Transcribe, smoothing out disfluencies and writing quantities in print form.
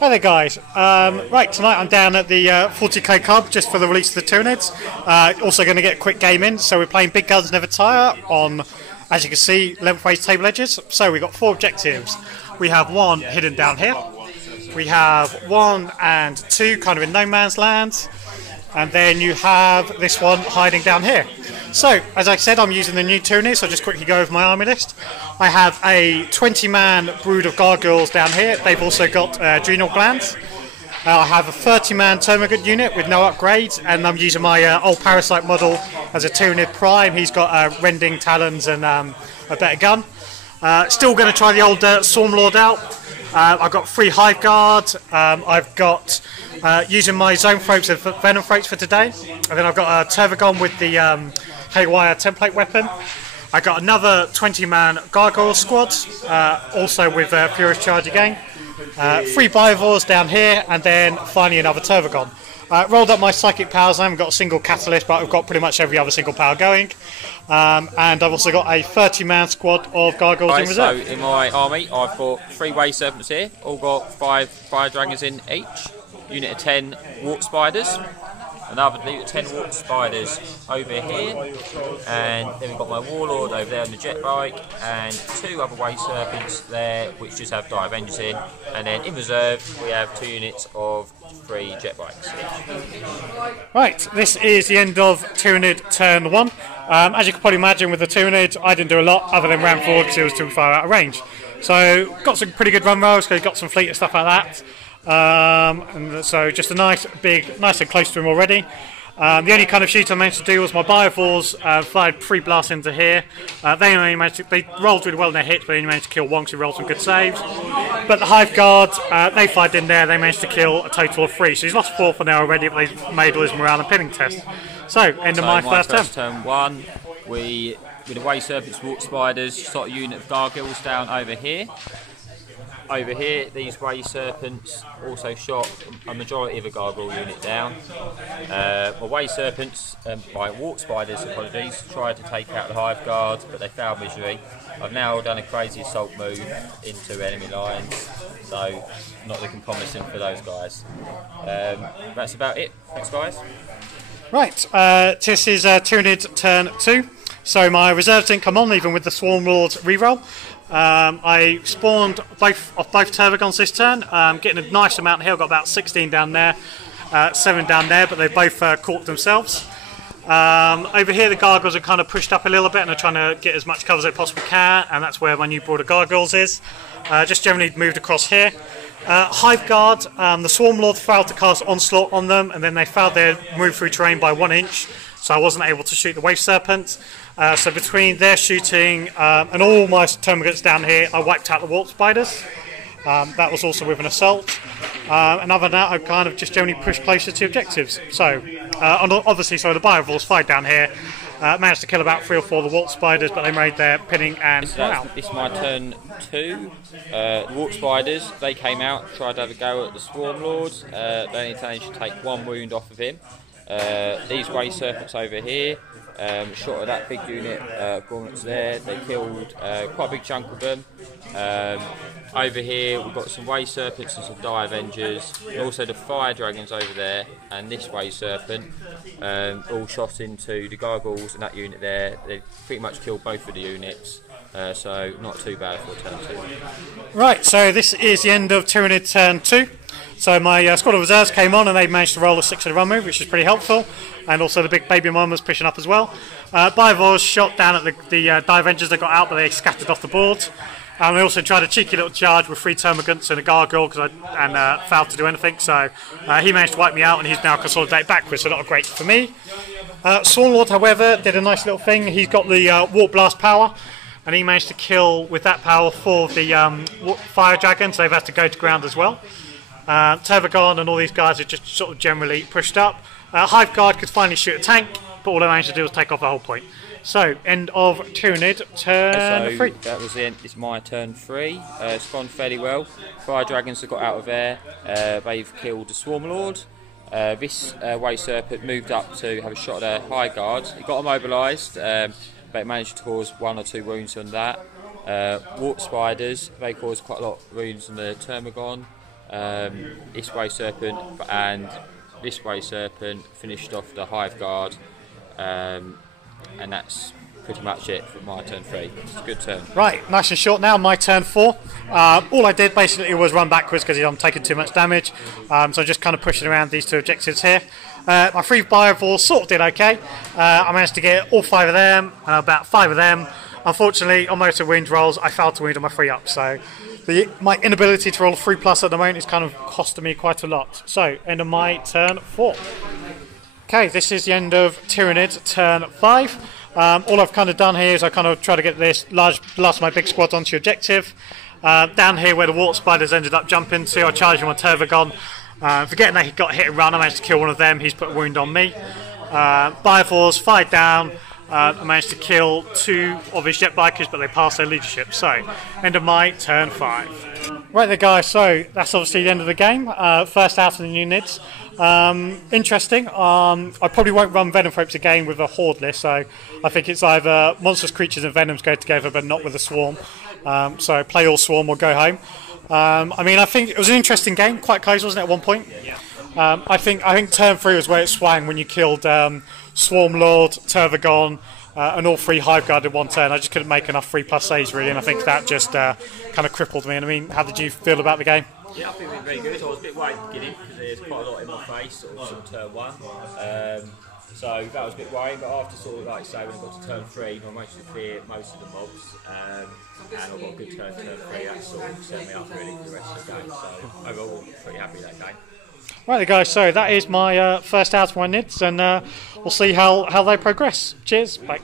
Hi there guys, right, tonight I'm down at the 40k Club just for the release of the Tyranids. Also going to get a quick game in, so we're playing Big Guns Never Tire on, as you can see, lengthways table edges. So we've got 4 objectives. We have 1 hidden down here, we have 1 and 2 kind of in no man's land, and then you have this one hiding down here. So, as I said, I'm using the new Tyranids, so I'll just quickly go over my army list. I have a 20-man brood of gargoyles down here. They've also got adrenal glands. I have a 30-man Termagant unit with no upgrades, and I'm using my old Parasite model as a Tyranid Prime. He's got rending talons and a better gun. Still going to try the old Swarmlord out. I've got 3 Hive Guard. I've got using my Zone Throats and Venom Throats for today, and then I've got a Tervagon with the Haywire template weapon. I got another 20-man Gargoyle squad, also with Furious Charge again. 3 Bivores down here, and then finally another Tervagon. Rolled up my psychic powers. I haven't got a single catalyst, but I've got pretty much every other single power going. And I've also got a 30-man squad of Gargoyles in reserve. So in my army, I've got 3 Way Serpents here, all got 5 Fire Dragons in each. Unit of 10 Warp Spiders. Another unit of 10 Warp Spiders over here. And then we've got my Warlord over there on the jet bike. And 2 other Way Serpents there, which just have Dire Avengers in. And then in reserve, we have 2 units of 3 jet bikes. Right, this is the end of Tyranid turn 1. As you can probably imagine with the Tyranid, I didn't do a lot other than ram forward because it was too far out of range. So, got some pretty good run rolls, got some fleet and stuff like that. And so just a nice and close to him already. The only kind of shoot I managed to do was my Biovores fired 3 blasts into here. They rolled really well in their hits, but they only managed to kill 1 because he rolled some good saves. But the Hive Guard, they fired in there, they managed to kill a total of 3. So he's lost 4 for now already, but they made all his morale and pinning test. So, end of my first turn. Turn 1, with the Way Serpents, Warp Spiders, sort of unit of Gargoyles down over here. Over here, these Way Serpents also shot a majority of a Gargoyle unit down. My Way Serpents, by Warp Spiders, apologies, tried to take out the Hive Guard, but they failed miserably. I've now done a crazy assault move into enemy lines, so not looking promising for those guys. That's about it. Thanks, guys. Right, this is Tyranid turn 2. So my reserves didn't come on, even with the Swarmlord's reroll. I spawned both Tervagons this turn, getting a nice amount here. I've got about 16 down there, 7 down there, but they both caught themselves. Over here the Gargoyles are kind of pushed up a little bit and are trying to get as much cover as they possibly can, and that's where my new board of Gargoyles is. Just generally moved across here. Hive Guard, the Swarmlord failed to cast Onslaught on them, and then they failed their move through terrain by 1 inch, so I wasn't able to shoot the Wave Serpent. So between their shooting and all my Termagants down here, I wiped out the Warp Spiders. That was also with an assault. And other than that, I kind of just generally pushed closer to objectives. So, obviously, the Biovores fired down here. Managed to kill about 3 or 4 of the Warp Spiders, but they made their pinning and wow. This is my turn 2. The Warp Spiders, they came out, tried to have a go at the Swarmlords. They only managed to take 1 wound off of him. These Way Serpents over here, shot at that big unit of Gauntlets there. They killed quite a big chunk of them. Over here we've got some Way Serpents and some Dire Avengers, and also the Fire Dragons over there, and this Way Serpent, all shot into the Gargoyles and that unit there. They pretty much killed both of the units, so not too bad for turn 2. Right, so this is the end of Tyranid turn 2. So my squad of reserves came on and they managed to roll a 6 in a run move, which is pretty helpful. And also the big baby mom was pushing up as well. Bivores shot down at the Dire Avengers that got out, but they scattered off the board. They also tried a cheeky little charge with 3 Termagants and a Gargoyle and failed to do anything. So he managed to wipe me out, and he's now consolidated backwards, so not great for me. Swarmlord, however, did a nice little thing. He's got the Warp Blast power, and he managed to kill, with that power, 4 of the Fire Dragons. They've had to go to ground as well. Tervagon and all these guys are just sort of generally pushed up. Hive Guard could finally shoot a tank, but all they managed to do was take off the whole point. So, end of Tyranid, turn 3. That was it. It's my turn 3. It's gone fairly well. Fire Dragons have got out of there. They've killed the Swarmlord. This Way Serpent moved up to have a shot at their High Guard. It got immobilised, but it managed to cause 1 or 2 wounds on that. Warp Spiders, they caused quite a lot of wounds on the Termagon. this way serpent, and this way serpent finished off the hive guard, and that's pretty much it for my turn 3. It's a good turn. Right, nice and short now. My turn 4. All I did basically was run backwards because I'm taking too much damage. So just kind of pushing around these 2 objectives here. My 3 Biovores sort of did okay. I managed to get all 5 of them and about 5 of them. Unfortunately, on most of the wound rolls, I failed to wound on my 3 up. So my inability to roll a 3+ at the moment is kind of costing me quite a lot. So, end of my turn 4. Okay, this is the end of Tyranids turn 5. All I've kind of done here is I kind of try to get this last of my big squad onto your objective. Down here where the Wart Spiders ended up jumping to, I charged him on Tervagon. Forgetting that he got hit and run, I managed to kill one of them. He's put a wound on me. Biovores, 5 down. I managed to kill 2 of his jet bikers, but they passed their leadership. So, end of my turn 5. Right there, guys. So that's obviously the end of the game. First out of the new NIDs. Interesting. I probably won't run Venom Tropes again with a Horde list. So I think it's either monstrous creatures and Venoms go together, but not with a Swarm. So play all Swarm or go home. I mean, I think it was an interesting game. Quite close, wasn't it, at one point? Yeah. I think turn 3 was where it swang when you killed Swarm Lord, Tervagon, and all 3 Hive Guard in one turn. I just couldn't make enough 3+ saves really, and I think that just kind of crippled me. And I mean, how did you feel about the game? Yeah, I think we were very good. I was a bit worried at the beginning because there's quite a lot in my face, sort of turn 1. So that was a bit worrying, but after sort of like say when I got to turn 3, I managed to clear most of the mobs, and I got a good turn 3. That sort of set me up really for the rest of the game. So overall, pretty happy with that game. Right, guys. So that is my first out of my NIDs, and we'll see how they progress. Cheers. Bye.